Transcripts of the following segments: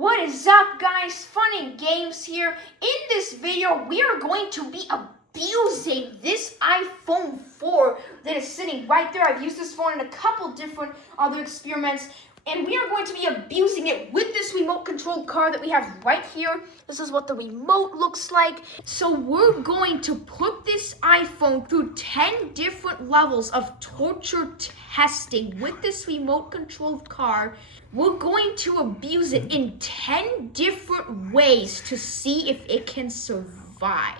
What is up, guys? Fun and Games here. In this video, we are going to be abusing this iPhone 4 that is sitting right there. I've used this phone in a couple different other experiments, and we are going to be abusing it with this remote controlled car that we have right here. This is what the remote looks like. So we're going to put this iPhone through 10 different levels of torture testing with this remote controlled car. We're going to abuse it in 10 different ways to see if it can survive.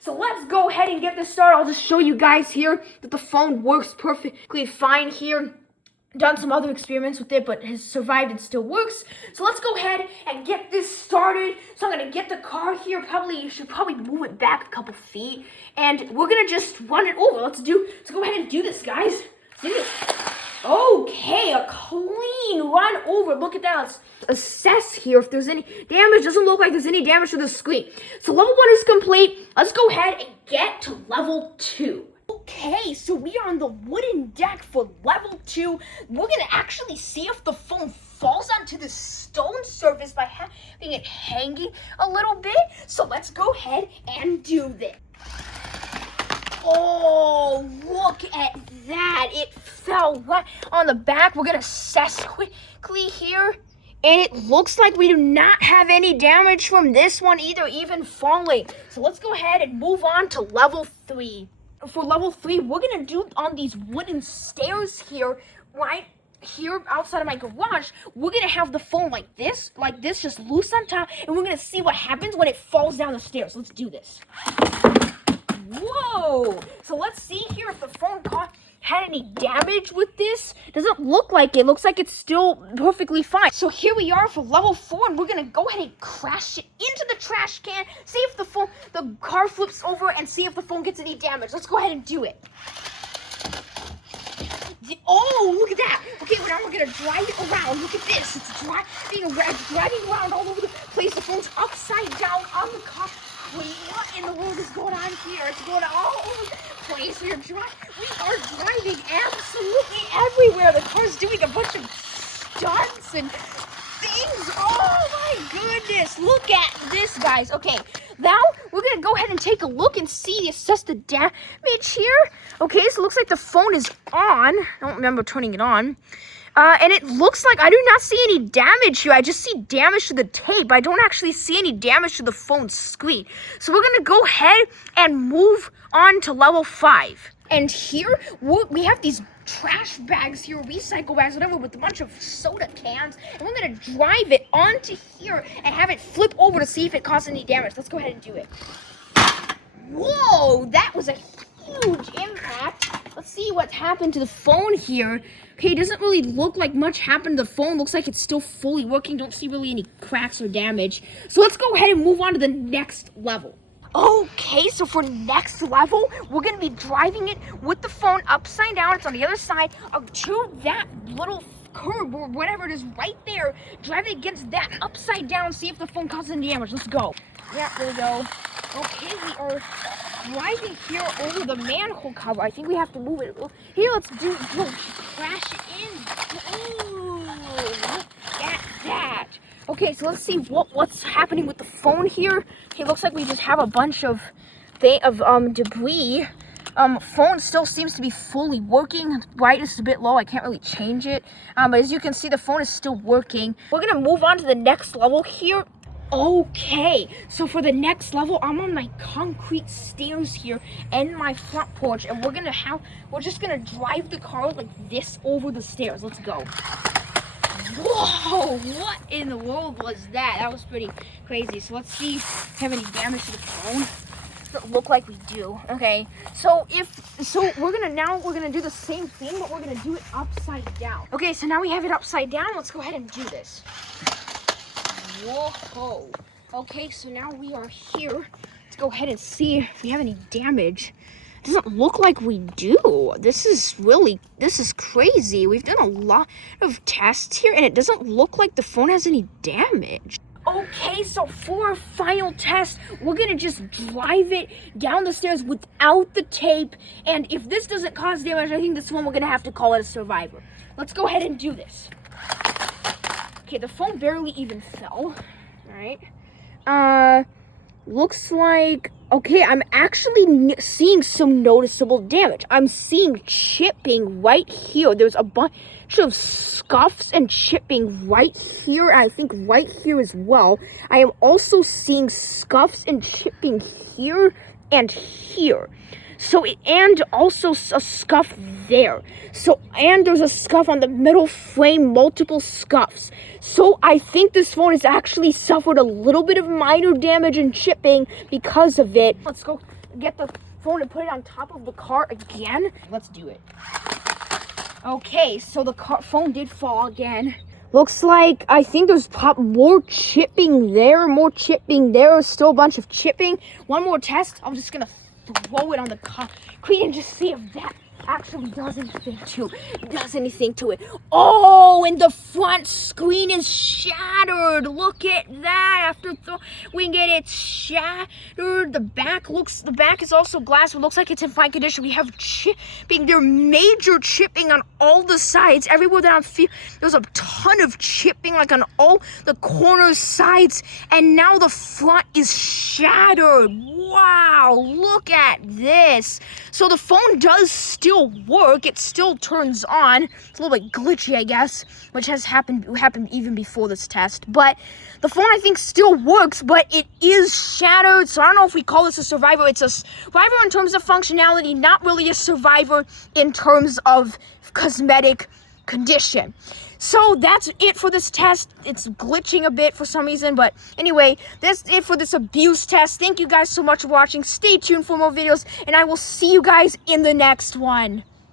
So let's go ahead and get this started. I'll just show you guys here that the phone works perfectly fine here. Done some other experiments with it, but has survived. It still works. So let's go ahead and get this started. So I'm gonna get the car here. You should probably move it back a couple feet, and we're gonna just run it over. Let's go ahead and do this, guys. Let's do this. Okay, a clean run over. Look at that. Let's assess here if there's any damage. Doesn't look like there's any damage to the screen. So level 1 is complete. Let's go ahead and get to level 2. Okay, so we are on the wooden deck for level 2. We're gonna actually see if the phone falls onto the stone surface by having it hanging a little bit. So let's go ahead and do this. Oh, look at that. It fell right on the back. We're gonna assess quickly here. And it looks like we do not have any damage from this one either, even falling. So let's go ahead and move on to level 3. For level 3, we're gonna do on these wooden stairs here, right here outside of my garage. We're gonna have the phone like this, just loose on top, and we're gonna see what happens when it falls down the stairs. Let's do this. Whoa! So let's see here if the phone had any damage with this. Doesn't look like it. Looks like it's still perfectly fine. So here we are for level 4, and we're gonna go ahead and crash it into the trash can. See if the car flips over, and see if the phone gets any damage. Let's go ahead and do it. Oh, look at that. Okay, well, now we're gonna drive it around. Look at this. It's driving around all over the place. The phone's upside down on the car. What in the world is going on here? It's going all over the place. We are driving absolutely everywhere. The car's doing a bunch of stunts and things. Oh my goodness. Look at this, guys. Okay, now we're going to go ahead and take a look and assess the damage here. Okay, so it looks like the phone is on. I don't remember turning it on. And it looks like I do not see any damage here. I just see damage to the tape. I don't actually see any damage to the phone's screen. So we're going to go ahead and move on to level 5. And here, we have these trash bags here, recycle bags, whatever, with a bunch of soda cans. And we're going to drive it onto here and have it flip over to see if it caused any damage. Let's go ahead and do it. Whoa, that was a huge impact. Let's see what happened to the phone here. Okay, it doesn't really look like much happened to the phone. Looks like it's still fully working. Don't see really any cracks or damage. So let's go ahead and move on to the next level. Okay, so for next level, we're going to be driving it with the phone upside down. It's on the other side to that little curb or whatever it is right there. Drive it against that upside down. See if the phone causes any damage. Let's go. Yeah, there we go. Okay, we are driving here over the manhole cover. I think we have to move it. Here, let's crash it in. Ooh, look at that. Okay, so let's see what's happening with the phone here. Okay, looks like we just have a bunch of debris. Phone still seems to be fully working. Brightness is a bit low. I can't really change it. But as you can see, the phone is still working. We're gonna move on to the next level here. Okay, so for the next level, I'm on my concrete stairs here and my front porch, and we're just gonna drive the car like this over the stairs. Let's go. Whoa, what in the world was that? That was pretty crazy. So let's see if we have any damage to the phone. Doesn't look like we do. Okay, so we're gonna do the same thing, but we're gonna do it upside down. Okay, so now we have it upside down. Let's go ahead and do this. Whoa. Okay, so now we are here. Let's go ahead and see if we have any damage. Doesn't look like we do. This is crazy. We've done a lot of tests here, and it doesn't look like the phone has any damage. Okay, so for our final test, we're gonna just drive it down the stairs without the tape, and if this doesn't cause damage, I think this one we're gonna have to call it a survivor. Let's go ahead and do this. Okay, the phone barely even fell. All right. Looks like, okay, I'm actually seeing some noticeable damage. I'm seeing chipping right here. There's a bunch of scuffs and chipping right here, and I think right here as well. I am also seeing scuffs and chipping here and here. So, and also a scuff there. So, and there's a scuff on the middle frame, multiple scuffs. So, I think this phone has actually suffered a little bit of minor damage and chipping because of it. Let's go get the phone and put it on top of the car again. Let's do it. Okay, so the phone did fall again. Looks like, I think there's more chipping there, still a bunch of chipping. One more test. I'm just gonna throw it on the concrete and just see if that actually does anything to it. Oh, and the front screen is shattered. Look at that. After throwing it, it's shattered. The back is also glass, but looks like it's in fine condition. We have chipping. There major chipping on all the sides. Everywhere that I'm feeling, there's a ton of chipping, like on all the corners, sides, and now the front is shattered. Wow, look at this. So the phone does still work. It still turns on. It's a little bit glitchy, I guess, which has happened even before this test. But the phone, I think, still works, but it is shattered. So I don't know if we call this a survivor. It's a survivor in terms of functionality, not really a survivor in terms of cosmetic condition. So that's it for this test. It's glitching a bit for some reason, but anyway, that's it for this abuse test. Thank you guys so much for watching. Stay tuned for more videos, and I will see you guys in the next one.